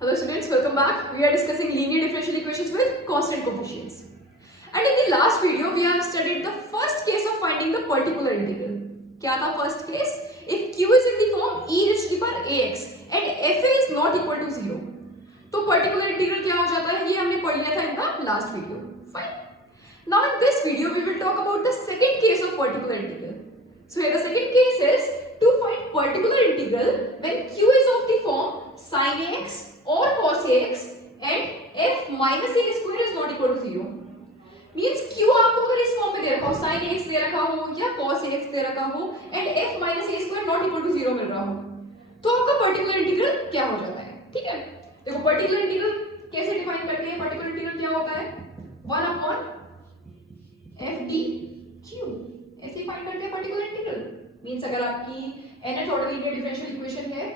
Hello students, welcome back. We are discussing linear differential equations with constant coefficients. And in the last video, we have studied the first case of finding the particular integral. क्या था first case? If q is in the form e raised to the power ax and f is not equal to 0, तो particular integral क्या हो जाता है? ये हमने पढ़ लिया था in the last video. Fine. Now in this video, we will talk about the second case of particular integral. So here the second case is to find particular integral when q is of the form sin ax or cos ax and f minus a square is not equal to 0. Means q आपको अगर इस form में दे रखा हो sin ax दे रखा हो या cos ax दे रखा हो and f minus a square not equal to 0 मिल रहा हो तो आपका पर्टिकुलर इंटीग्रल क्या हो जाता है. ठीक है, देखो पर्टिकुलर इंटीग्रल कैसे डिफाइन करते हैं. पर्टिकुलर इंटीग्रल क्या होता है 1 upon f d q, ऐसे डिफाइन करते हैं पर्टिकुलर इंटीग्रल. मींस अगर आपकी nth order linear differential equation है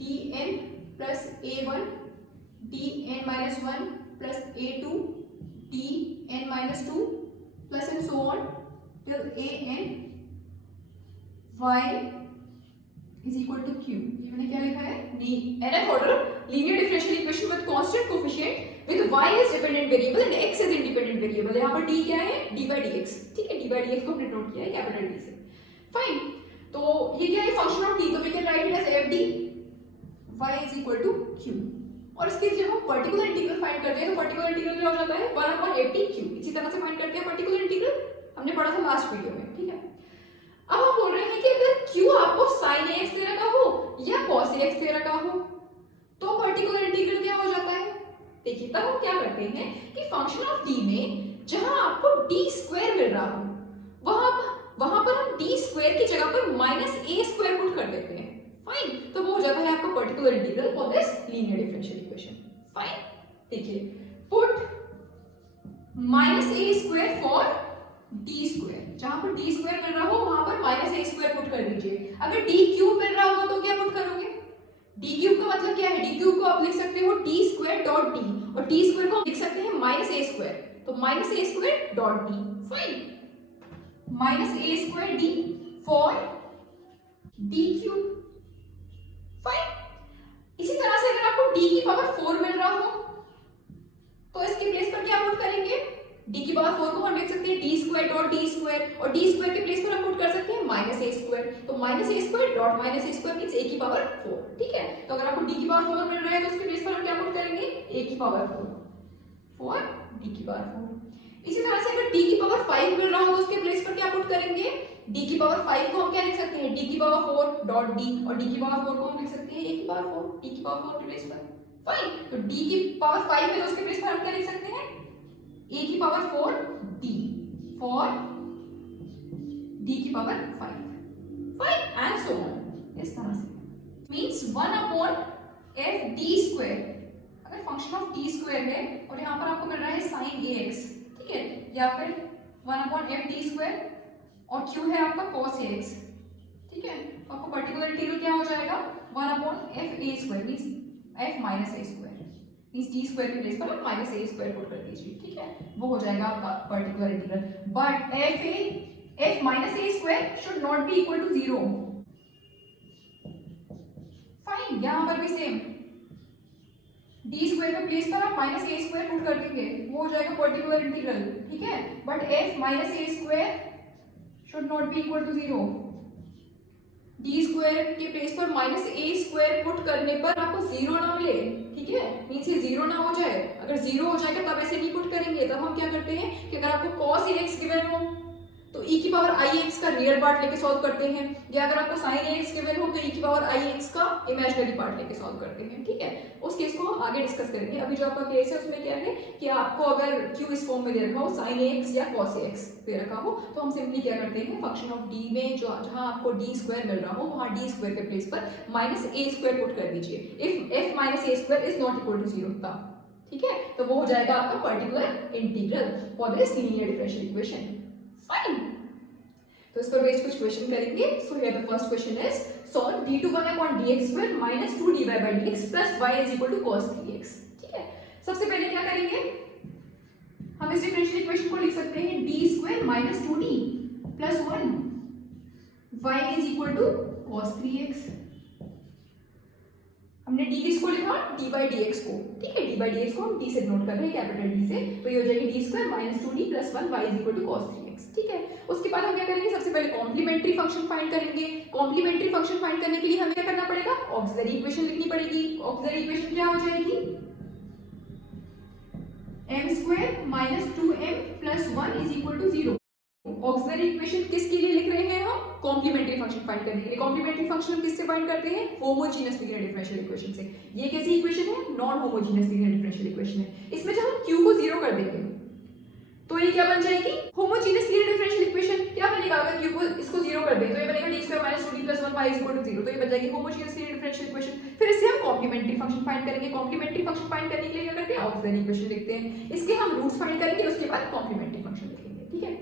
dn plus a1 dn minus 1 plus a2 dn minus 2 plus and so on till an y is equal to q. ये मैंने क्या लिखा है nth order linear differential equation with constant coefficient with y is dependent variable and x is independent variable. यहाँ पर d क्या है d by dx. ठीक है, d by dx को हमने नोट किया है कैपिटल D से. फाइन, तो ये क्या है फंक्शन ऑफ t, तो we can write it as f d y is equal to q. और इसके जब हम पर्टिकुलर इंटीग्रल फाइंड करते हैं तो पर्टिकुलर इंटीग्रल क्या हो जाता है 1 upon f d q. इसी तरह से फाइंड करते हैं पर्टिकुलर इंटीग्रल, हमने पढ़ा था लास्ट वीडियो में. ठीक है, अब हम बोल रहे हैं कि अगर q आपको sin ax दे रखा हो या cos ax दे रखा हो तो पर्टिकुलर इंटीग्रल क्या हो जाता है. देखिए तब हम क्या करते हैं कि फंक्शन ऑफ d में जहां आपको d स्क्वायर मिल रहा हो वहां पर हम d स्क्वायर की जगह पर माइनस a स्क्वायर पुट कर देते हैं. फाइन, तो वो हो जाता है आपका particular integral for this linear differential equation. Fine, देखिए put minus a square for d square, जहां पर d स्क्वायर मिल रहा हो वहां पर माइनस a स्क्वायर पुट कर दीजिए. अगर d क्यूब मिल रहा होगा तो क्या पुट करोगे. d क्यूब का मतलब क्या है, d क्यूब को आप लिख सकते हो d स्क्वायर डॉट d और d स्क्वायर को लिख सकते हैं माइनस a स्क्वायर, तो minus a square dot d. Fine, minus a square d for d cube. Fine, इसी तरह से अगर आपको d की पावर 4 मिल रहा हो तो इसके प्लेस पर क्या पुट करेंगे. d की पावर 4 को हम लिख सकते हैं d square dot d square और d स्क्वायर के प्लेस पर हम पुट कर सकते हैं माइनस a स्क्वायर, तो minus a square dot minus a square means a की पावर 4. ठीक है, तो अगर आपको d की पावर 4 मिल रहा है तो उसके प्लेस पर हम क्या पुट करेंगे a की पावर 4 फॉर d की पावर 4. इसी तरह से अगर d की पावर 5 मिल रहा हो तो उसके प्लेस पर क्या पुट करेंगे d की पावर 5 को हम क्या लिख सकते हैं d की पावर 4 डॉट d और d की पावर 4 को हम लिख सकते हैं a की पावर 4 d की पावर 4 के प्लेस पर. फाइन, तो d की पावर 5 है तो उसके प्लेस पर हम क्या लिख सकते हैं a की पावर 4 d फॉर d की power 5. Fine and so on, इस तरह से means 1 upon f d square. अगर फंक्शन ऑफ d स्क्वायर है और यहां पर आपको मिल रहा है sin ax, ठीक है, या फिर 1 अपॉन f d स्क्वायर और q है आपका cos ax. ठीक है, तो आपको पर्टिकुलर इंटीग्रल क्या हो जाएगा 1 upon f a square means f minus a square means d square के प्लेस पर आप माइनस a स्क्वायर पुट कर दीजिए. ठीक है, वो हो जाएगा आपका particular integral. But f minus a square should not be equal to 0. Fine, यहां पर भी सेम d स्क्वायर के प्लेस पर आप माइनस a स्क्वायर पुट कर देंगे, वो हो जाएगा पर्टिकुलर इंटीग्रल. ठीक है, but f minus a square should not be equal to 0. d square के प्लेस पर माइनस a स्क्वायर पुट करने पर आपको 0 ना मिले. ठीक है, मींस ये 0 ना हो जाए. अगर 0 हो जाएगा तब ऐसे नहीं पुट करेंगे. तब हम क्या करते हैं कि अगर आपको cos ax गिवन हो तो e की पावर ix का रियल पार्ट लेके सॉल्व करते हैं, या अगर आपको sin ax गिवन हो तो e की पावर ix का इमेजिनरी पार्ट लेके सॉल्व करते हैं. ठीक है, उस केस को हम आगे डिस्कस करेंगे. अभी जो आपका केस है उसमें क्या है कि आपको अगर q इस फॉर्म में दे रखा हो sin ax या cos ax दे रखा हो तो हम सिंपली क्या करते हैं फंक्शन ऑफ d में जो जहां आपको d स्क्वायर मिल रहा हो वहां d स्क्वायर के प्लेस पर माइनस a स्क्वायर पुट कर दीजिए. If f minus a square is not equal to 0 तब. ठीक है, तो वो हो जाएगा आपका particular integral for this linear differential equation. Fine, तो इस पर बेस्ड कुछ क्वेश्चन करेंगे. So here the first question is solve d21 upon dx square minus 2 dy by dx plus y is equal to cos 3x. ठीक है, सबसे पहले क्या करेंगे हम इस डिफरेंशियल इक्वेशन को लिख सकते हैं d square minus 2d plus 1 y is equal to cos 3x. हमने डी किसको लिखा, डी बाई डी एक्स को, ठीक है, डी बाई डी एक्स को हम डी से नोट कर रहे हैं, कैपिटल डी से, तो ये हो जाएगी D square minus 2d plus 1 y is equal to cos 3x, ठीक है। उसके बाद हम क्या करेंगे, सबसे पहले कॉम्प्लीमेंट्री फंक्शन फाइंड करेंगे। कॉम्प्लीमेंट्री फंक्शन फाइंड करने के लिए हमें क्या करना पड़ेगा, ऑक्सिलरी इक्वेशन लिखनी पड़ेगी। ऑक्सिलरी इक्वेशन क्या हो जाएगी, m square minus 2m plus 1 is equal to 0। Auxiliary equation किसके लिए लिख रहे हैं हम, कॉम्प्लीमेंट्री फंक्शन फाइंड करने के लिए। कॉम्प्लीमेंट्री फंक्शन हम किससे फाइंड करते हैं, होमोजीनियस लीनियर डिफरेंशियल इक्वेशन से। ये कैसी इक्वेशन है, non homogeneous linear differential equation है। इसमें जब हम q को 0 कर देंगे तो ये क्या बन जाएगी, होमोजीनियस लीनियर डिफरेंशियल इक्वेशन। क्या बनेगा अगर q को इसको 0 कर दें तो ये बनेगा d square minus 2d plus 1 y is equal to 0, तो ये बन जाएगी होमोजीनियस लीनियर डिफरेंशियल इक्वेशन। फिर इससे हम कॉम्प्लीमेंट्री फंक्शन फाइंड करेंगे। कॉम्प्लीमेंट्री फंक्शन फाइंड करने के लिए क्या करते हैं, ऑक्सिलरी इक्वेशन लिखते हैं। इसके हम रूट्स फाइंड करेंगे, उसके बाद कॉम्प्लीमेंट्री फंक्शन लिखेंगे, ठीक है।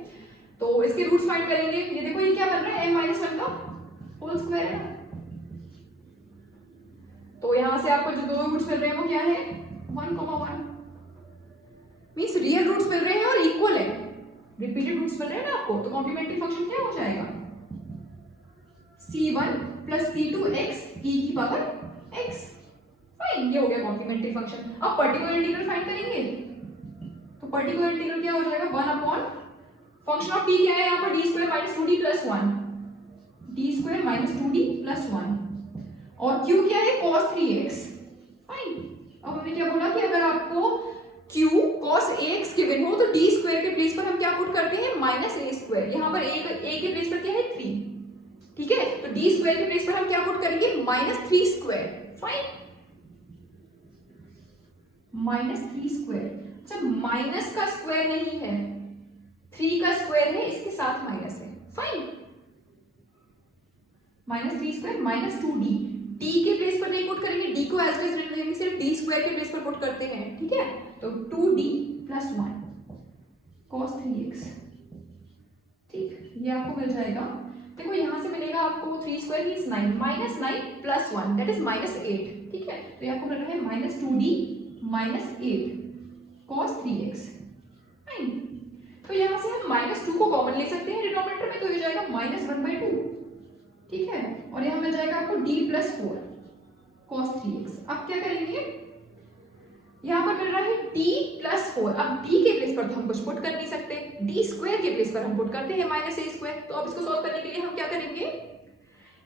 तो इसके रूट्स फाइंड करेंगे। ये देखो ये क्या बन रहा है, m माइनस 1 का होल स्क्वायर है। तो यहां से आपको जो दो रूट्स मिल रहे हैं वो क्या है, 1,1 मींस रियल रूट्स मिल रहे हैं और इक्वल है, रिपीटेड रूट्स मिल रहे हैं ना आपको। तो कॉम्प्लीमेंट्री फंक्शन क्या हो जाएगा, c1 plus c2 x e की पावर x। फाइन, ये हो गया कॉम्प्लीमेंट्री फंक्शन। अब पर्टिकुलर इंटीग्रल फाइंड करेंगे। तो पर्टिकुलर इंटीग्रल क्या हो जाएगा, 1 अपॉन फंक्शन ऑफ t क्या है यहाँ पर, d square minus 2d plus 1, d square minus 2d plus 1, और q क्या है, cos 3x। फाइन, अब हमने क्या बोला कि अगर आपको q cos ax गिवन हो तो d स्क्वायर के प्लेस पर हम क्या पुट करते हैं, माइनस a स्क्वायर। यहाँ पर a के प्लेस पर क्या है, 3, ठीक है। तो d स्क्वायर के प्लेस पर हम क्या पुट करेंगे, minus 3 square. Fine, minus 3 square. अच्छा, माइनस का स्क्वायर नहीं है, 3 का स्क्वायर है, इसके साथ माइनस है। Fine, minus 3 square minus 2d, d के प्लेस पर नहीं पुट करेंगे, d को एज इट इज लेंगे, सिर्फ d स्क्वायर के प्लेस पर पुट करते हैं, ठीक है। तो 2d प्लस 1 cos 3x, ठीक, ये आपको मिल जाएगा। देखो यहां से मिलेगा आपको 3 square means 9, minus 9 plus 1 that is minus 8, ठीक है। तो ये आपको मिल रहा है minus 2d minus 8 cos 3x। Fine, तो यहां से हम माइनस 2 को कॉमन ले सकते हैं डिनोमिनेटर में, तो ये जाएगा माइनस 1/2, ठीक है। और यहां मिल जाएगा आपको d प्लस 4 cos 3x। अब क्या करेंगे, यहां पर मिल रहा है d प्लस 4। अब d के प्लेस पर तो हम कुछ पुट कर नहीं सकते, d स्क्वायर के प्लेस पर हम पुट करते हैं माइनस a स्क्वायर। तो अब इसको सॉल्व करने के लिए हम क्या करेंगे,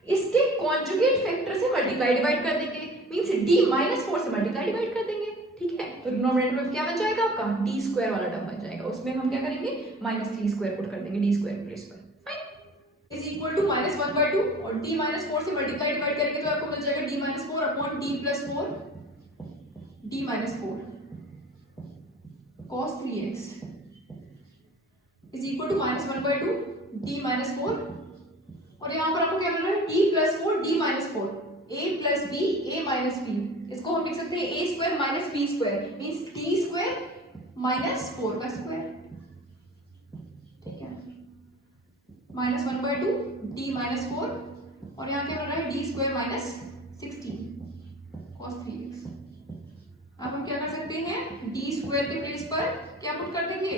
इसके कॉन्जुगेट फैक्टर से मल्टीप्लाई डिवाइड कर देंगे, मींस d माइनस 4 से मल्टीप्लाई डिवाइड कर देंगे, ठीक है। तो डिनोमिनेटर में क्या बन जाएगा आपका, d स्क्वायर वाला टर्म बन जाएगा, उसमें हम क्या करेंगे, माइनस 3 स्क्वायर पुट कर देंगे d स्क्वायर प्लेस पर। Fine, is equal to minus 1/2 और d माइनस 4 से मल्टीप्लाई डिवाइड करेंगे तो आपको मिल जाएगा d minus 4 upon d plus 4, d minus 4 cos 3x is equal to minus 1/2 d minus 4, और यहाँ पर आपको क्या मिल रहा है, d plus 4 d minus 4, a plus b a minus b। इसको हम लिख सकते हैं a square minus b square means d square minus 4 का स्क्वायर, ठीक है। माइनस 1/2 d माइनस 4, और यहाँ क्या मिल रहा है, d square minus 16 cos 3x। अब हम क्या कर सकते हैं, d स्क्वायर के प्लेस पर क्या पुट कर देंगे,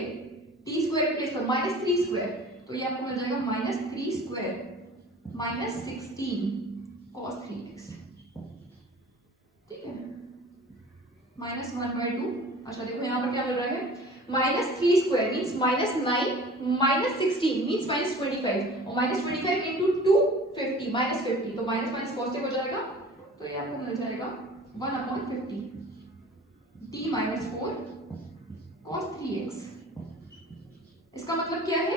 d स्क्वायर के प्लेस पर माइनस 3 स्क्वायर, तो ये आपको मिल जाएगा minus 3 square minus 16 cos 3x, ठीक है। माइनस 1/2, अच्छा देखो यहाँ पर क्या मिल रहा है, minus 3 square means minus 9 minus 16 means minus 25, और माइनस 25 इंटू 2 50 माइनस 50, तो माइनस माइनस पॉजिटिव हो जाएगा, तो ये आपको मिल जाएगा 1/50 d माइनस 4 cos 3x। इसका मतलब क्या है,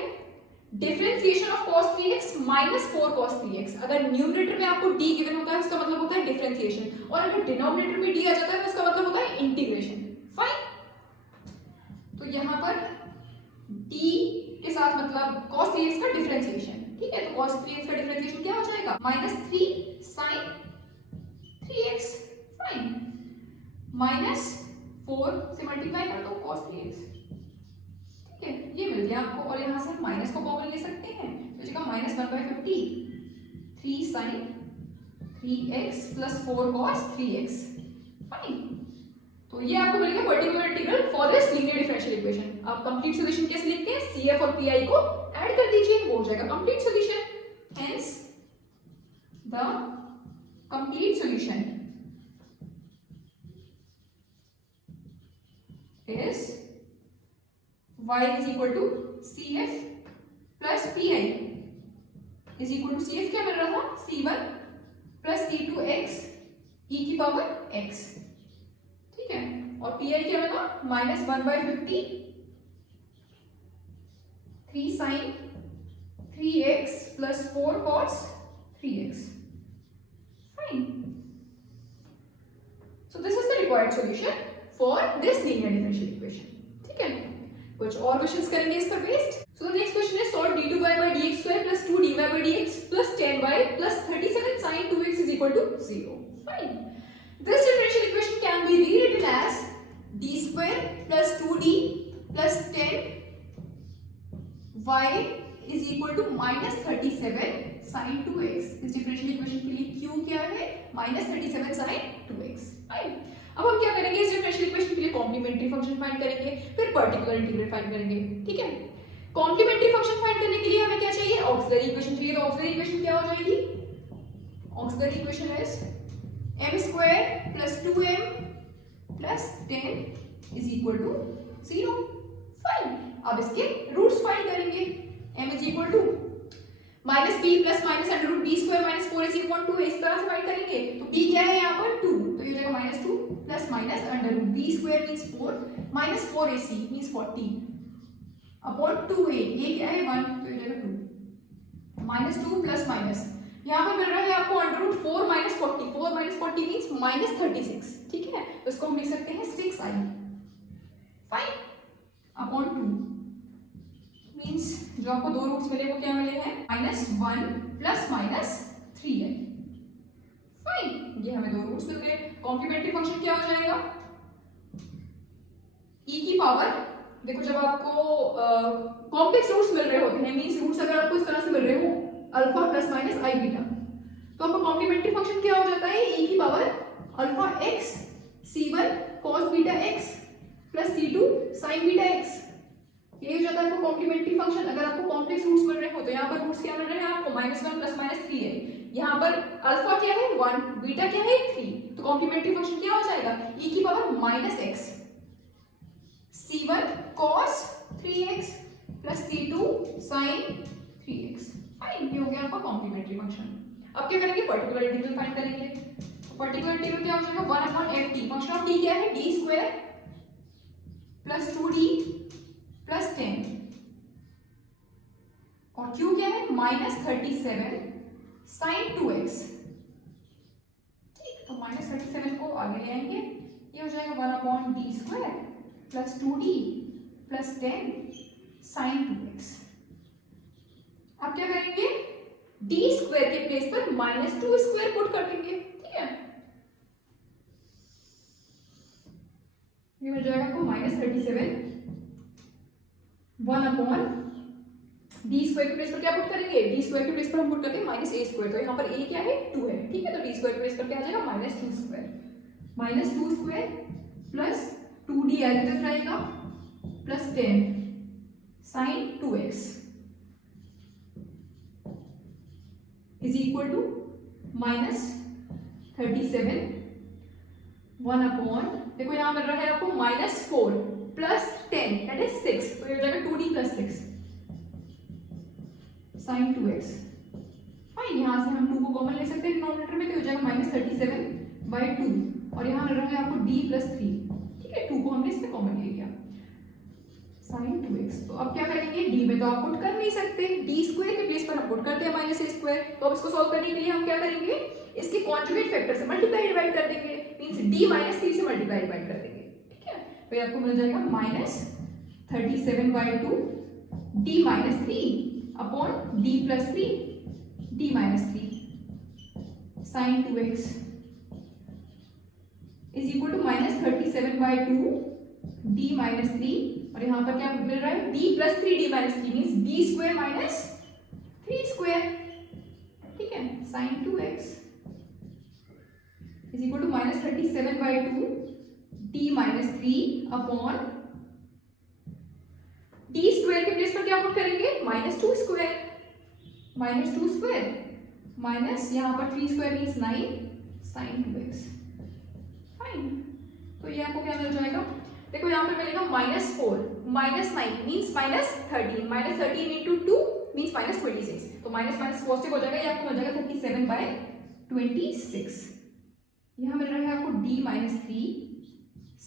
differentiation of cos 3x minus 4 cos 3x। अगर न्यूमरेटर में आपको d गिवन होता है उसका मतलब होता है डिफरेंशिएशन, और अगर डिनोमिनेटर में d आ जाता है तो उसका मतलब होता है इंटीग्रेशन। फाइन, तो यहाँ पर d के साथ मतलब cos 3x का डिफरेंशिएशन, ठीक है। तो cos 3x का डिफरेंशिएशन क्या हो जाएगा, minus 3 sin 3x। Fine, minus 4 से मल्टीप्लाई कर दो cos 3x, ठीक है, ये मिल गया आपको। और यहाँ से हम माइनस को कॉमन ले सकते हैं, तो जगह minus 1/50 3 sin 3x plus 4 cos 3x। Fine, तो ये आपको मिल गया particular integral for this linear differential equation. आप कंप्लीट सॉल्यूशन कैसे लिखते हैं, CF और PI को ऐड कर दीजिए, वो हो जाएगा complete solution. Hence the complete solution is y is equal to cf plus pi is equal to cf क्या मिल रहा था c1 plus c2x e की पावर x, ठीक है, और pi क्या मिला -1/50 3 sin 3x plus 4 cos 3x. Fine. So this is the required solution for this linear differential equation. ठीक है, कुछ और क्वेश्चंस करेंगे इस पर based. So the next question is solve d2y by dx square plus 2dy by dx plus 10y plus 37 sin 2x is equal to 0. Fine. This differential equation can be rewritten as d square plus 2d plus 10y is equal to -37 sin 2x. इस differential equation के लिए q क्या है -37 sin 2x. Fine. अब हम क्या करेंगे इस differential equation के लिए कॉम्प्लीमेंट्री फंक्शन फाइंड करेंगे, फिर पर्टिकुलर इंटीग्रल फाइंड करेंगे. ठीक है, कॉम्प्लीमेंट्री फंक्शन फाइंड करने के लिए हमें क्या चाहिए, ऑक्सिलरी इक्वेशन चाहिए. तो ऑक्सिलरी इक्वेशन क्या हो जाएगी, auxiliary equation is m² plus 2m plus 10 is equal to 0. Fine. अब इसके रूट्स फाइंड करेंगे. m is equal to -b plus minus under root b square minus 4ac upon 2 इस तरह से फाइंड करेंगे. तो b क्या है यहाँ पर 2, तो ये हो जाएगा -2 plus minus under root b square means 4 minus 4ac means 40 upon 2a, ये क्या है 1, तो ये हो जाएगा 2 -2 plus minus यहाँ पर मिल रहा है आपको under root 4 minus 40, 4 minus 40 means -36. ठीक है, तो इसको हम लिख सकते हैं 6i. फाइन. अपॉन 2 मींस जो आपको दो रूट्स मिले वो क्या मिले हैं -1 प्लस -3i. फाइन. ये हमें दो रूट्स मिल गए. कॉम्प्लीमेंट्री फंक्शन क्या हो जाएगा, e की पावर, देखो जब आपको कॉम्प्लेक्स रूट्स मिल रहे होते हैं मींस रूट्स अगर आपको इस तरह से मिल रहे हो अल्फा प्लस माइनस आई बीटा, तो आपका कॉम्प्लीमेंट्री फंक्शन क्या हो जाता है e की power alpha x c1 cos beta x plus c2 sin beta x. ये हो जाता है आपको कॉम्प्लीमेंट्री फंक्शन. अगर आपको कॉम्प्लेक्स रूट्स मिल रहे हो तो यहाँ पर रूट्स क्या मिल रहे हैं आपको -1 प्लस -3 है. यहाँ पर अल्फा क्या है 1, बीटा क्या है 3, तो कॉम्प्लीमेंट्री फंक्शन क्या हो जाएगा e की power -x c1 cos 3x plus c2 sin 3x. Fine. ये हो गया आपका कॉम्प्लीमेंट्री फंक्शन. अब क्या करेंगे, पर्टिकुलर इंटीग्रल फाइंड करेंगे. तो पर्टिकुलर इंटीग्रल क्या हो जाएगा 1/ft. फंक्शन ऑफ t क्या है d square plus 2d plus 10 और q क्या है -37 sin 2x. ठीक, तो -37 को आगे ले आएंगे, ये हो जाएगा 1/d square plus 2d plus 10 sin 2x. आप क्या करेंगे d स्क्वायर के प्लेस पर -2 स्क्वायर पुट कर देंगे. ठीक है, ये मिल जाएगा आपको -37 1/d स्क्वायर के प्लेस पर क्या पुट करेंगे, d स्क्वायर के प्लेस पर हम पुट करते हैं -a स्क्वायर, तो यहाँ पर a क्या है 2 है. ठीक है, तो d स्क्वायर के प्लेस पर क्या आ जाएगा -2 square plus 2d as it is रहेगा plus 10 sin 2x is equal to -37 1/, देखो यहाँ मिल रहा है आपको -4 प्लस 10 दैट इज 6, तो ये हो जाएगा 2d plus 6 sin 2x. Fine. यहाँ से हम 2 को कॉमन ले सकते हैं डिनोमिनेटर में, तो हो जाएगा -37/2 और यहाँ मिल रहा है आपको d प्लस 3. ठीक है, 2 को हमने इसमें कॉमन ले लिया sin 2x. तो अब क्या करेंगे, d में तो आप पुट कर नहीं सकते, d स्क्वायर के प्लेस पर हम पुट करते हैं -a स्क्वायर. तो अब इसको सॉल्व करने के लिए हम क्या करेंगे, इसके कॉन्जुगेट फैक्टर से मल्टीप्लाई डिवाइड कर देंगे, मींस d -3 से मल्टीप्लाई डिवाइड कर देंगे. ठीक है, तो ये आपको मिल जाएगा -37/2 d -3 upon d plus 3 d -3 sin 2x is equal to -37/2 d -3 और यहाँ पर क्या मिल रहा है d plus 3 d minus 3 means d square minus 3 square. ठीक है, sin 2x is equal to -37/2 d minus 3 upon d square के प्लेस पर क्या पुट करेंगे -2 स्क्वायर माइनस यहाँ पर 3 square means 9 sin 2x. Fine. तो ये आपको क्या मिल जाएगा देखो यहाँ पे मिलेगा -4 -9 मीन्स -13 -13 इंटू 2 मीन्स -26, तो माइनस माइनस पॉजिटिव हो जाएगा, ये आपको मिल जाएगा 37/26। यहाँ मिल रहा है आपको d-3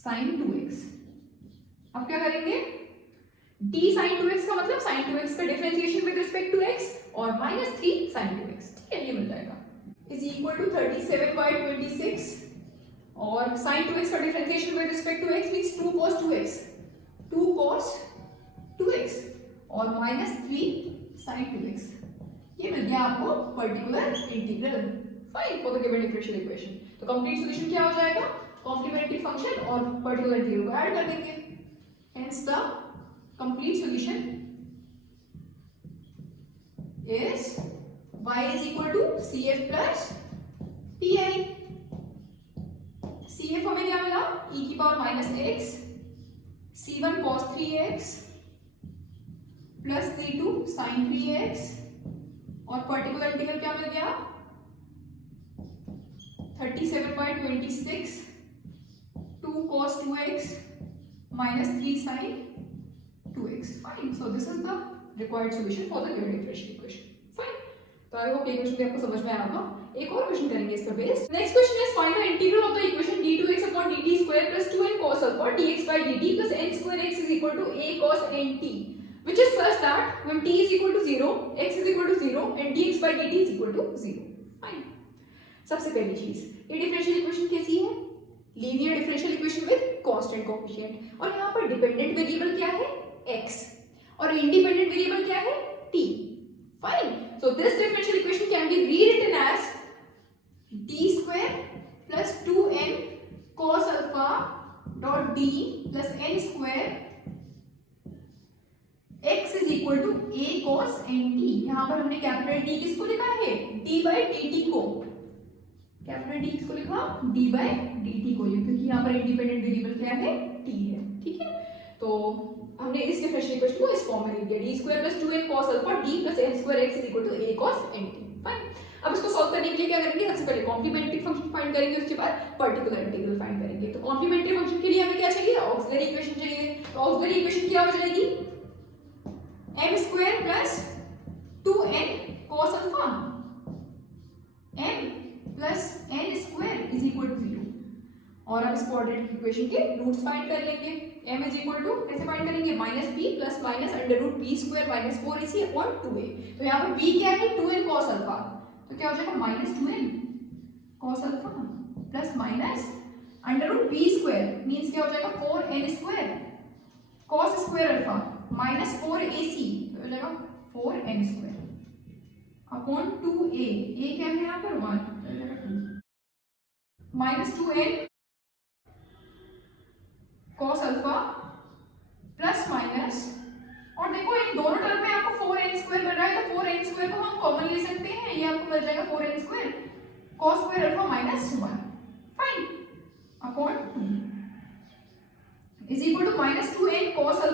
sin 2x। अब क्या करेंगे, d sin 2x का मतलब sin 2x का differentiation with respect to x और -3 sin 2x, ठीक है, ये मिल जाएगा इज इक्वल टू 37/26 और sin 2x का differentiation with respect to x means 2 cos 2x 2 cos 2x और -3 sin 2x, ये मिल गया आपको particular integral fine for the given differential equation. तो कंप्लीट सॉल्यूशन क्या हो जाएगा, कॉम्प्लीमेंट्री फंक्शन और पर्टिकुलर इंटीग्रल को ऐड कर देंगे, hence the complete solution is y is equal to cf plus pi। cf हमें क्या मिला, e की power -x c1 cos 3x plus c2 sin 3x और पर्टिकुलर इंटीग्रल क्या मिल गया 37/26 2 cos 2x -3 sin 2x fine. So this is the required solution for the given differential equation fine. तो I hope ये question भी आपको समझ में आया होगा। एक और क्वेश्चन करेंगे इस पर based. Next question is find the integral of the equation d2x/dt² + 2n cos α dx/dt + n2x = a cos nt which is such that when t is equal to 0 x is equal to 0 and dx/dt is equal to 0 fine. सबसे पहली चीज, ये differential equation कैसी है, linear differential equation with constant coefficient और यहाँ पर dependent variable क्या है x और इंडिपेंडेंट वेरिएबल क्या है t fine. So this differential equation can be rewritten as d² + 2n cos α dot d plus n² x is equal to a cos nt। यहाँ पर हमने कैपिटल D किसको लिखा है, d/dt को, कैपिटल D किसको लिखा, d/dt को, क्योंकि यहाँ पर इंडिपेंडेंट वेरिएबल क्या है t है, ठीक है। तो हमने इस डिफरेंशियल इक्वेशन को इस फॉर्म में लिख दिया d² + 2n cos α d plus n² x is equal to a cos nt fine. अब इसको सॉल्व करने के लिए क्या करेंगे, सबसे पहले कॉम्प्लीमेंट्री फंक्शन फाइंड करेंगे, उसके बाद पर्टिकुलर इंटीग्रल फाइंड करेंगे। तो कॉम्प्लीमेंट्री फंक्शन के लिए हमें क्या चाहिए, ऑक्सिलरी इक्वेशन चाहिए। तो ऑक्सिलरी इक्वेशन क्या हो जाएगी, m² + 2n cos α m + n² is equal to 0 और अब इस क्वाड्रेटिक इक्वेशन के रूट्स फाइंड कर लेंगे। m is equal to कैसे फाइंड करेंगे, -b + -√b² - 4ac upon 2a। तो यहाँ पर b क्या है, 2n cos α, तो क्या हो जाएगा -2n cos α plus -√b² means क्या हो जाएगा 4n² cos² α -4ac, तो हो जाएगा 4n² अपॉन 2a, a क्या है यहाँ पर 1, तो हो जाएगा 2 -2n cos α प्लस माइनस, और देखो इन दोनों टर्म में आपको 4n² मिल रहा है, तो 4n² को हम कॉमन ले सकते हैं, ये आपको मिल जाएगा 4n² cos² α -1 fine upon 2 is equal to -2n cos α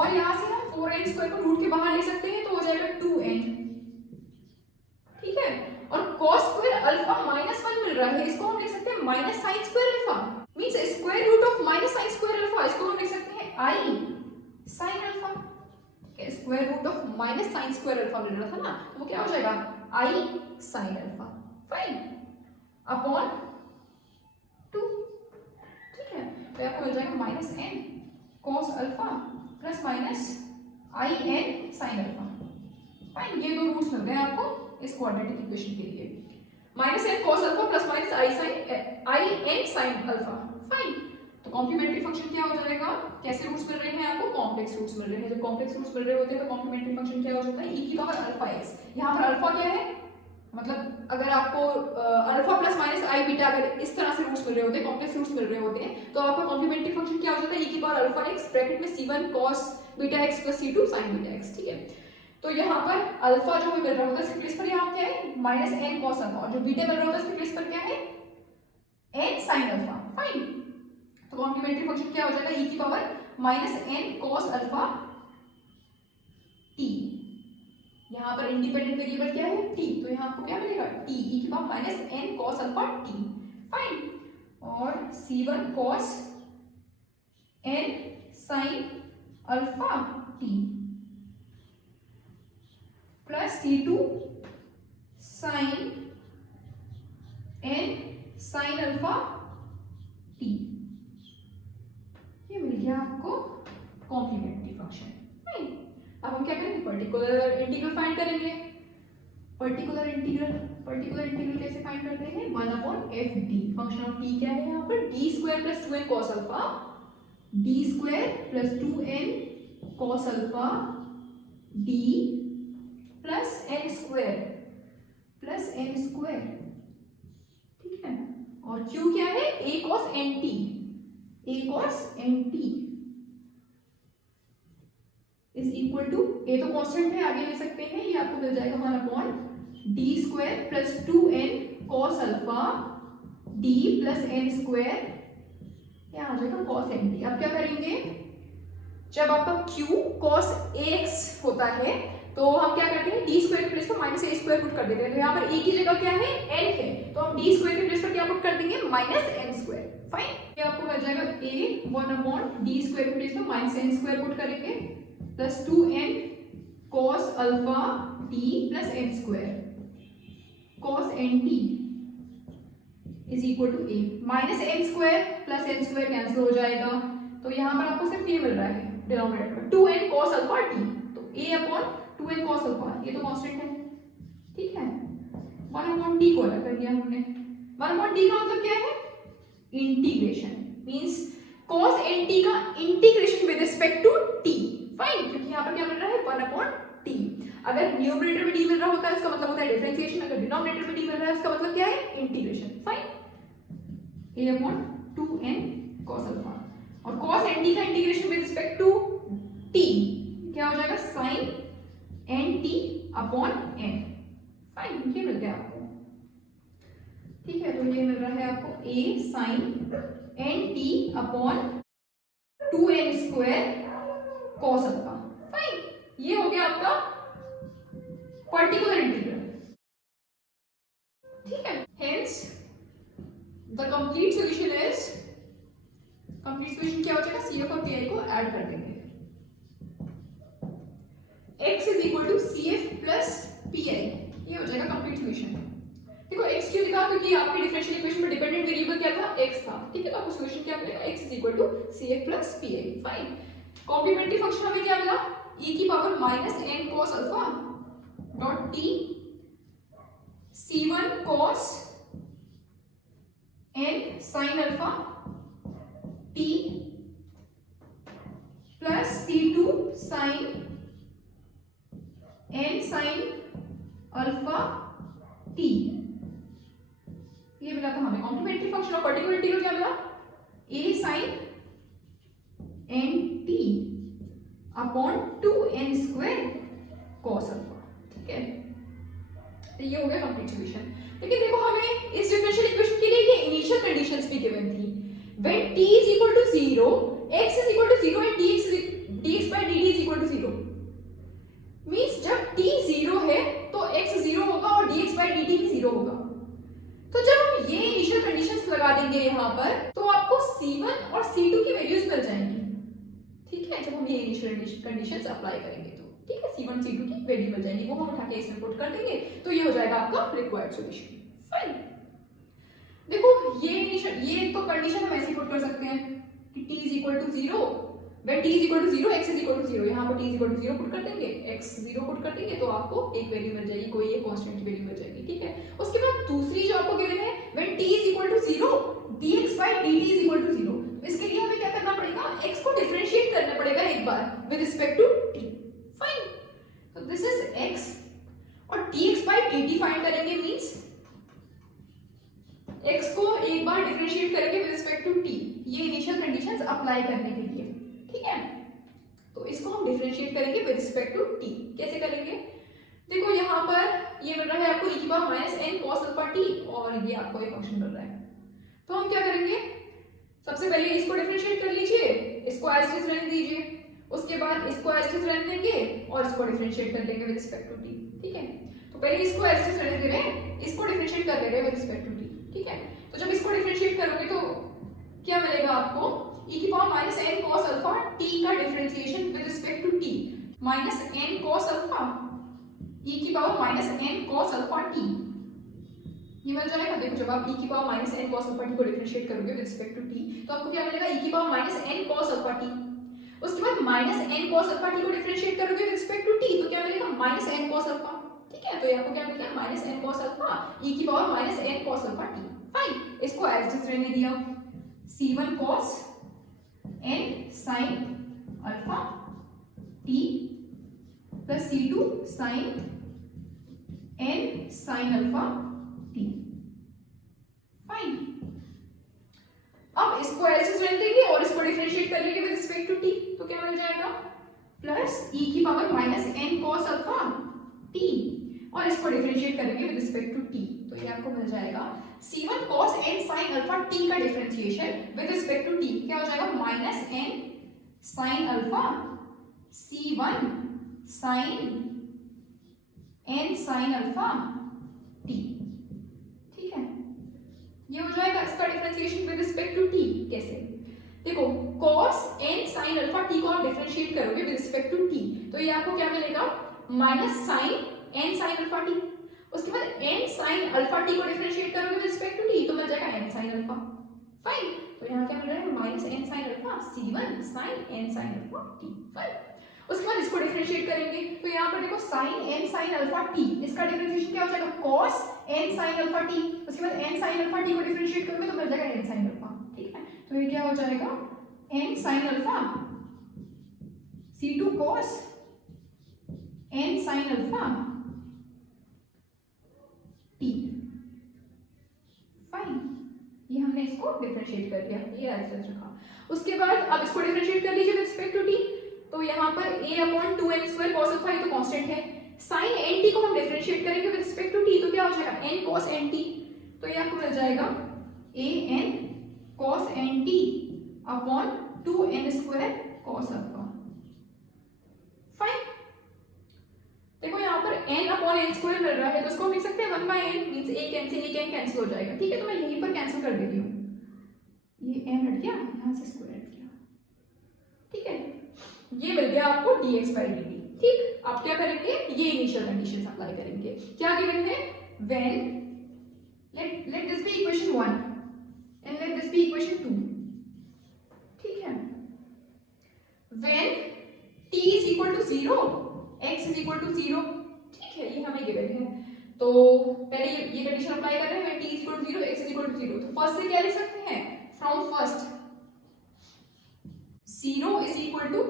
और यहाँ से हम 4n² को रूट के बाहर ले सकते हैं, तो हो जाएगा 2n, ठीक है। और cos² α -1 मिल रहा है, इसको हम लिख सकते हैं -sin² α means square root of -sin² α, इसको हम लिख सकते हैं i sin α, square root of -sin² α मिल रहा था ना, तो वो क्या हो जाएगा i sin α फाइन अपॉन 2, ठीक है। तो आपको मिल जाएगा -n cos α plus -in sin α fine. ये दो रूट्स मिल गए आपको इस क्वाड्रेटिक इक्वेशन के लिए, -n cos α plus -in sin α fine. तो कॉम्प्लीमेंट्री फंक्शन क्या हो जाएगा, कैसे रूट्स मिल रहे हैं आपको, कॉम्प्लेक्स रूट्स मिल रहे हैं। जब कॉम्प्लेक्स रूट्स मिल रहे होते हैं तो कॉम्प्लीमेंट्री फंक्शन क्या हो जाता है, e की पावर αx। यहाँ पर अल्फा क्या है, मतलब अगर आपको alpha plus minus i beta अगर इस तरह से रूट्स मिल रहे होते हैं, कॉम्प्लेक्स रूट्स मिल रहे होते हैं, तो आपका कॉम्प्लीमेंट्री फंक्शन क्या हो जाता है, e की पावर αx ब्रैकेट में c1 cos βx + c2 sin βx, ठीक है। तो यहाँ पर अल्फा जो हमें मिल रहा होता है इसके प्लेस पर यहाँ क्या है -n cos α, और जो बीटा मिल रहा होता है इसके प्लेस पर क्या है n sin α फाइन। तो कॉम्प्लीमेंट्री फंक्शन क्या हो जाएगा, e की पावर -n cos α t, यहाँ पर इंडिपेंडेंट वेरिएबल क्या है t, तो यहाँ आपको क्या मिलेगा t e की power -n cos α t fine, और c1 cos n sin alpha t plus C2 sin n sin alpha t, ये मिल गया आपको कॉम्प्लीमेंट्री फंक्शन। फाइन, अब हम क्या करेंगे, पर्टिकुलर इंटीग्रल फाइंड करेंगे। पर्टिकुलर इंटीग्रल कैसे फाइंड करते हैं, 1/fd, फंक्शन ऑफ t क्या है यहाँ पर, d² + 2n cos alpha, d² + 2n cos alpha d plus n², ठीक है। और q क्या है, a cos nt, is equal to, A तो कांस्टेंट है, आगे ले सकते हैं, ये आपको मिल जाएगा 1/d² + 2n cos alpha d + n², क्या आ जाएगा cos nt। अब क्या करेंगे, जब आपका q cos ax होता है तो हम क्या करते हैं, d² के प्लेस पर -a² पुट कर देते हैं। तो यहाँ पर a की जगह क्या है, n है, तो हम d² के प्लेस पर क्या पुट कर देंगे, -n²। फाइन, ये आपको मिल जाएगा a 1/d² के प्लेस पर -n² पुट करेंगे plus 2n cos alpha d + n² cos nt is equal to a, -n² + n² cancel हो जाएगा, तो यहाँ पर आपको सिर्फ ये मिल रहा है डिनोमिनेटर में, 2n cos अल्फा t, तो a/2n cos अल्फा, ये तो कांस्टेंट है, ठीक है। 1/t को अलग कर दिया हमने। 1/t का मतलब क्या है, इंटीग्रेशन, मींस cos nt का integration with respect to t। Fine, क्योंकि यहाँ पर क्या मिल रहा है, 1/t। अगर न्यूमरेटर में d मिल रहा होता है इसका मतलब होता है डिफरेंशिएशन, अगर डिनोमिनेटर में d मिल रहा है इसका मतलब क्या है, integration. Fine, a/2n cos alpha, और cos nt का integration with respect to t क्या हो जाएगा, sin nt/n। फाइन, ये मिल गया आपको, ठीक है। तो ये मिल रहा है आपको a sin nt/2n² cos alpha. Fine, ये हो गया आपका पर्टिकुलर इंटीग्रल, ठीक है। हेंस द कंप्लीट सॉल्यूशन क्या हो जाएगा, CF और KI को ऐड कर देंगे, x is equal to CF plus PI, ये हो जाएगा कंप्लीट सॉल्यूशन। देखो x क्यों लिखा, क्योंकि आपके डिफरेंशियल इक्वेशन में डिपेंडेंट वेरिएबल क्या था, x था, ठीक है। तो आपको सॉल्यूशन क्या मिलेगा, x is equal to CF plus PI। Fine, complementary function हमें क्या मिला, e की power -n cos alpha dot t c1 cos n sin alpha t plus c2 sin n sin alpha t, ये मिला था हमें कॉम्प्लीमेंट्री फंक्शन। और particular integral क्या मिला, a sin nt/2n² cos alpha, ठीक है। तो ये हो गया कंप्लीट सॉल्यूशन। लेकिन देखो हमें इस डिफरेंशियल इक्वेशन के लिए ये इनिशियल कंडीशंस भी गिवन थी, when t is equal to 0, x is equal to 0 and dx/dt is equal to 0, means जब t 0 है तो x 0 होगा और dx/dt भी 0 होगा। तो जब हम ये इनिशियल कंडीशंस लगा देंगे यहाँ पर तो आपको c1 और c2 की वैल्यूज मिल जाएंगी, ठीक है। जब हम ये इनिशियल कंडीशंस अप्लाई करेंगे तो ठीक है, c1 c2 की वैल्यू मिल जाएगी, वो हम उठा के इसमें पुट कर देंगे, तो ये हो जाएगा आपका रिक्वायर्ड सॉल्यूशन। फाइन, देखो ये तो कंडीशन हम ऐसे पुट कर सकते हैं कि t is equal to 0, when t is equal to 0 x is equal to 0, यहाँ पर t is equal to 0 put कर देंगे, x 0 पुट कर देंगे, तो आपको एक वैल्यू मिल जाएगी, कोई एक कांस्टेंट की वैल्यू मिल जाएगी, ठीक है। उसके बाद दूसरी जो आपको गिवन है, when t is equal to 0 dx/dt is equal to 0, इसके लिए हमें क्या करना पड़ेगा, x को डिफरेंशिएट करना पड़ेगा एक बार with respect to t। Fine, तो दिस इज x, और dx/dt फाइंड करेंगे, मींस x को एक बार डिफरेंशिएट करेंगे विद रिस्पेक्ट टू t, ये इनिशियल कंडीशंस अप्लाई करने के लिए, ठीक है। तो इसको हम डिफरेंशिएट करेंगे विद रिस्पेक्ट टू t, कैसे करेंगे, देखो यहाँ पर ये मिल रहा है आपको e की power -n cos alpha t, और ये आपको एक फंक्शन मिल रहा है। तो हम क्या करेंगे, सबसे पहले इसको डिफरेंशिएट कर लीजिए, इसको एज इट इज रहने दीजिए, उसके बाद इसको एज इट इज रहने देंगे और इसको डिफरेंशिएट कर लेंगे विद रिस्पेक्ट टू t, ठीक है। तो पहले इसको एज इट इज रहने दे रहे हैं, इसको डिफरेंशिएट कर ले रहे हैं विद रिस्पेक्ट टू t, ठीक है। तो जब इसको डिफरेंशिएट करोगे तो क्या मिलेगा आपको, e की power minus N cos alpha t का differentiation with respect to t minus N cos alpha e की power minus N cos alpha t ये मिल जाएगा। देखो जब आप e की power minus N cos alpha t को डिफरेंशिएट करोगे विद रिस्पेक्ट टू t तो आपको क्या मिलेगा, e की power minus N cos alpha t। उसके बाद minus N cos alpha t को डिफरेंशिएट करोगे विद रिस्पेक्ट टू t तो क्या मिलेगा, माइनस एन कॉस अल्फा। ठीक है, तो ये आपको क्या मिल गया, minus N cos alpha e की power minus N cos alpha t। Fine, इसको एज इट इज रहने दिया, c1 cos n sin alpha t plus c2 sin n sin alpha t। Fine, अब इसको एज इट इज रहने देंगे और इसको डिफरेंशिएट कर लेंगे विद रिस्पेक्ट टू t तो क्या मिल जाएगा, प्लस e की power minus n cos alpha t और इसको डिफरेंशिएट करेंगे विद रिस्पेक्ट टू t तो ये आपको मिल जाएगा c1 cos n sin alpha t का differentiation with respect to t क्या हो जाएगा, minus n sin alpha c1 sin n sin alpha t। ठीक है, ये हो जाएगा इसका differentiation with respect to t। कैसे, देखो cos n sin alpha t को आप डिफरेंशिएट करोगे विद रिस्पेक्ट टू t तो ये आपको क्या मिलेगा, minus sin n sin alpha t। उसके बाद n sin अल्फा t को डिफरेंशिएट करोगे विद रिस्पेक्ट टू t तो मिल जाएगा n sin अल्फा। फाइन, तो यहाँ क्या मिल रहा है, minus n sin alpha c1 sin n sin alpha t। Fine, उसके बाद इसको डिफरेंशिएट करेंगे तो यहाँ पर देखो sin n sin alpha t इसका डिफरेंशिएशन क्या हो जाएगा, cos n sin alpha t। उसके बाद n sin अल्फा t को डिफरेंशिएट करोगे तो मिल जाएगा n sin अल्फा। ठीक है, तो ये क्या हो जाएगा, n sin alpha c2 cos n sin alpha t। Fine, ये हमने इसको डिफरेंशिएट कर लिया, ये ऐसे रखा। उसके बाद अब इसको डिफरेंशिएट कर लीजिए विद रिस्पेक्ट टू t तो यहाँ पर a upon 2n square cos alpha ये तो कांस्टेंट है, sin nt को हम डिफरेंशिएट करेंगे विद रिस्पेक्ट टू t तो क्या हो जाएगा, n cos nt तो ये आपको मिल जाएगा an cos nt upon 2n square cos alpha. Fine, देखो यहाँ पर n अपॉन n स्क्वायर मिल रहा है तो इसको लिख सकते हैं 1 by n means a cancel हो जाएगा। ठीक है, तो मैं यहीं पर कैंसिल कर दे रही हूँ, ये n हट गया, यहाँ से स्क्वायर हट गया। ठीक है, ये मिल गया आपको dx by dt। ठीक, आप क्या करेंगे, ये इनिशियल कंडीशंस अप्लाई करेंगे। क्या गिवन है, when let this be equation 1 and let this be equation 2। ठीक है, when t is equal to 0 x is equal to 0। ठीक है, ये हमें गिवन है तो पहले ये कंडीशन अप्लाई कर रहे हैं, when t is equal to 0 x is equal to 0 तो फर्स्ट से क्या लिख सकते हैं, from first 0 is equal to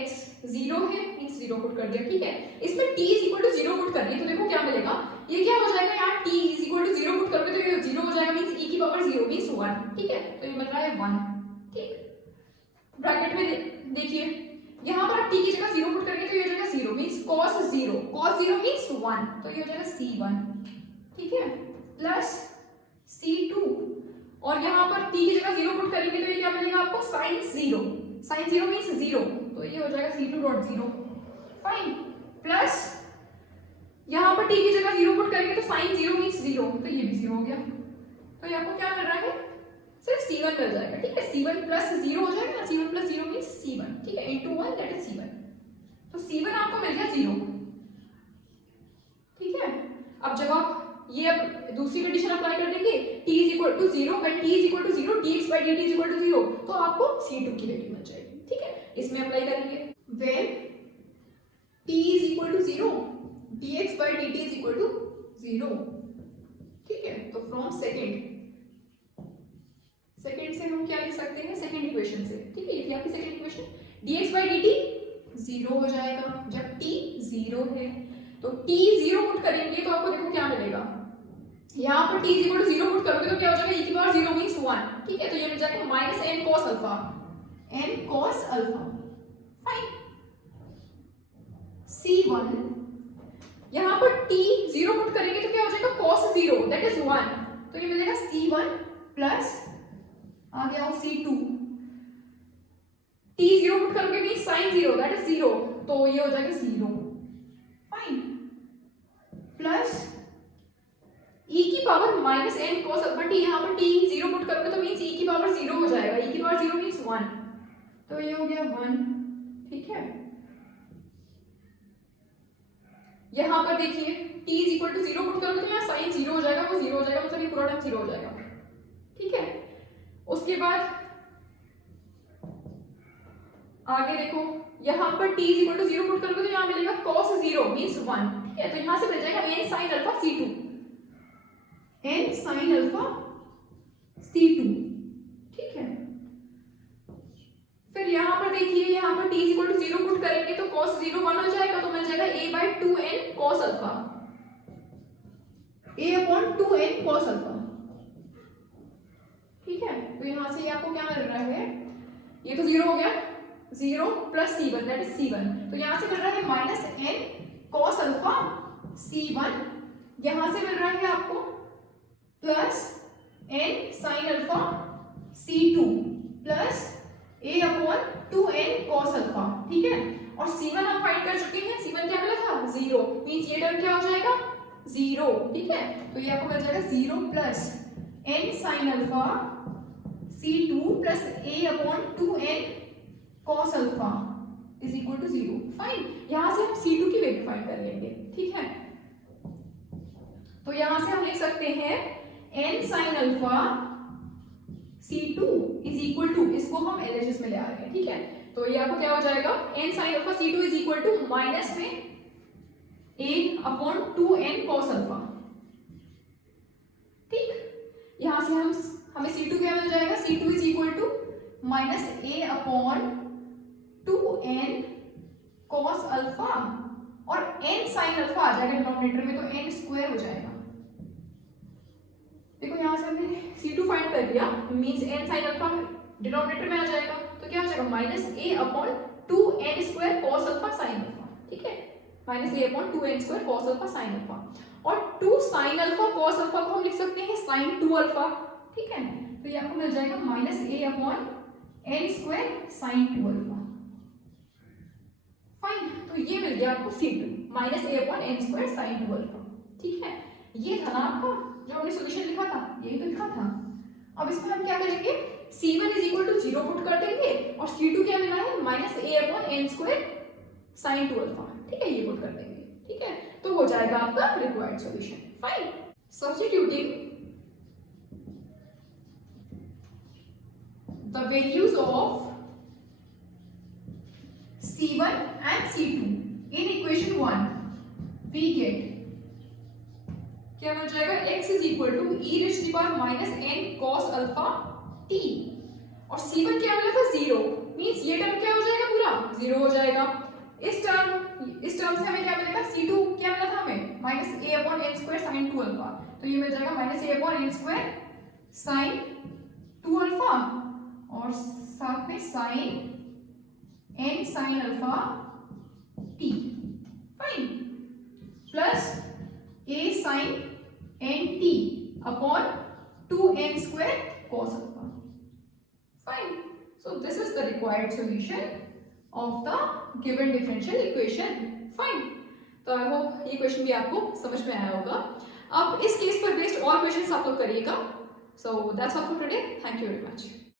x 0 है मींस 0 पुट कर दिया। ठीक है, इसमें t is equal to 0 put करनी है तो देखो क्या मिलेगा, ये क्या हो जाएगा यार, t is equal to 0 put करोगे तो ये 0 हो जाएगा मींस e की पावर 0 मींस 1। ठीक है, तो ये मिल रहा है 1। ठीक, ब्रैकेट में देखिए यहाँ पर आप t की जगह 0 पुट करेंगे तो ये हो जाएगा 0 मींस cos 0 मींस 1 तो ये हो जाएगा c1। ठीक है, प्लस c2 और यहाँ पर t की जगह 0 पुट करेंगे तो ये क्या मिलेगा आपको, sin 0 मींस 0 तो ये हो जाएगा c2 डॉट 0। फाइन, प्लस यहाँ पर t की जगह 0 पुट करेंगे तो sin 0 मींस 0 तो ये भी 0 हो गया तो ये आपको क्या मिल रहा है, सिर्फ c1 मिल जाएगा। ठीक है, c1 प्लस 0 हो जाएगा, c1 प्लस 0 मींस c1। ठीक है, into 1 दैट इज c1 तो c1 आपको मिल गया 0। ठीक है, अब जब आप ये अब दूसरी कंडीशन अप्लाई कर देंगे t is equal to 0 when t is equal to 0 dx by dt is equal to 0 तो आपको c2 की वैल्यू मिल जाएगी। ठीक है, इसमें अप्लाई करेंगे when t is equal to 0 dx by dt is equal to 0। ठीक है, तो फ्रॉम सेकंड से हम क्या लिख सकते हैं, सेकंड इक्वेशन से। ठीक है, ये थी आपकी second equation, dx by dt 0 हो जाएगा जब t 0 है तो t 0 पुट करेंगे तो आपको देखो क्या मिलेगा, यहाँ पर t 0 पुट करोगे तो क्या हो जाएगा, e की पावर 0 मींस 1। ठीक है, तो ये मिल जाएगा minus n cos alpha fine, c1 यहाँ पर t 0 पुट करेंगे तो क्या हो जाएगा, cos 0 दैट इज 1 तो ये मिलेगा c1 प्लस आ गया c2 t 0 पुट करोगे मींस sin 0 दैट इज 0 तो ये हो जाएगा 0 फाइन, प्लस e की power minus n cos alpha t, यहाँ पर t 0 पुट करोगे तो मींस e की पावर 0 हो जाएगा, e की पावर 0 मींस 1, तो ये हो गया 1, ठीक है। यहां पर देखिए t is equal to 0 put करोगे तो यहाँ साइन 0 हो जाएगा, वो 0 हो जाएगा, मतलब ये पूरा टर्म 0 हो जाएगा, ठीक है। उसके बाद आगे देखो, यहाँ पर t is equal to 0 put करोगे तो यहाँ मिलेगा cos 0 मींस 1, ठीक है। तो यहाँ से मिल जाएगा n sin alpha c2, n sin alpha c2, ठीक है। फिर यहाँ पर देखिए, यहाँ पर t is equal to 0 put करेंगे तो cos 0 1 हो जाएगा, तो मिल जाएगा a/2n cos alpha, a/2n cos alpha, ठीक है। तो यहाँ से ये आपको क्या मिल रहा है, ये तो 0 हो गया, 0 plus c1 that is c1, तो यहाँ से मिल रहा है minus n cos alpha c1, यहाँ से मिल रहा है आपको plus n sin alpha c2 plus a/2n cos alpha, ठीक है। और c1 हम फाइंड कर चुके हैं, c1 क्या मिला था 0, मींस ये टर्म क्या हो जाएगा 0, ठीक है। तो ये आपको मिल जाएगा 0 plus n sin alpha c2 plus a/2n cos alpha is equal to 0, fine. यहां से हम c2 की वैल्यू फाइंड कर लेंगे, ठीक है। तो यहां से हम लिख सकते हैं n sin alpha c2 is equal to, इसको हम LHS में ले आ रहे हैं, ठीक है। तो ये आपको क्या हो जाएगा n sin alpha c2 is equal to minus में a/2n cos अल्फा, ठीक। यहां से हमें c2 क्या मिल जाएगा, c2 is equal to minus a/2n cos alpha और n sin अल्फा आ जाएगा डिनोमिनेटर में, तो n स्क्वायर हो जाएगा। देखो यहां से हमने c2 फाइंड कर लिया, means n sin alpha denominator में आ जाएगा, तो क्या हो जाएगा minus a/2n square cos alpha sin alpha, ठीक है। Minus a/2n square cos alpha sin alpha, और 2 sin अल्फा cos अल्फा को हम लिख सकते हैं sin 2 अल्फा, ठीक है। तो ये आपको मिल जाएगा minus a/n square sin 2 alpha, fine. तो ये मिल गया आपको c2 minus a/n square sin 2 alpha, ठीक है। ये था ना आपका जो हमने सॉल्यूशन लिखा था, यही तो लिखा था। अब इसमें हम क्या करेंगे, c1 is equal to 0 put कर देंगे और c2 क्या मिला है minus a/n square sin 2 alpha, ठीक है, ये पुट कर देंगे, ठीक है। तो हो जाएगा आपका required solution, fine. Substituting the values of c1 and c2 in equation 1 we get क्या मिल जाएगा, x is equal to e raise to the power minus n cos alpha t, और c1 क्या मिला था 0, मींस ये टर्म क्या हो जाएगा पूरा 0 हो जाएगा। इस टर्म से हमें क्या मिलेगा, c2 क्या मिला था हमें minus a/n square sin 2 alpha, तो ये मिल जाएगा minus a/n square sin 2 alpha और साथ में sin n sin alpha t, fine, plus a sin nt upon 2n square cos alpha, fine. So this is the required solution of the given differential equation, fine. तो I hope ये question भी आपको समझ में आया होगा। अब इस केस पर बेस्ड और क्वेश्चंस आप लोग करिएगा। So that's all for today. Thank you very much.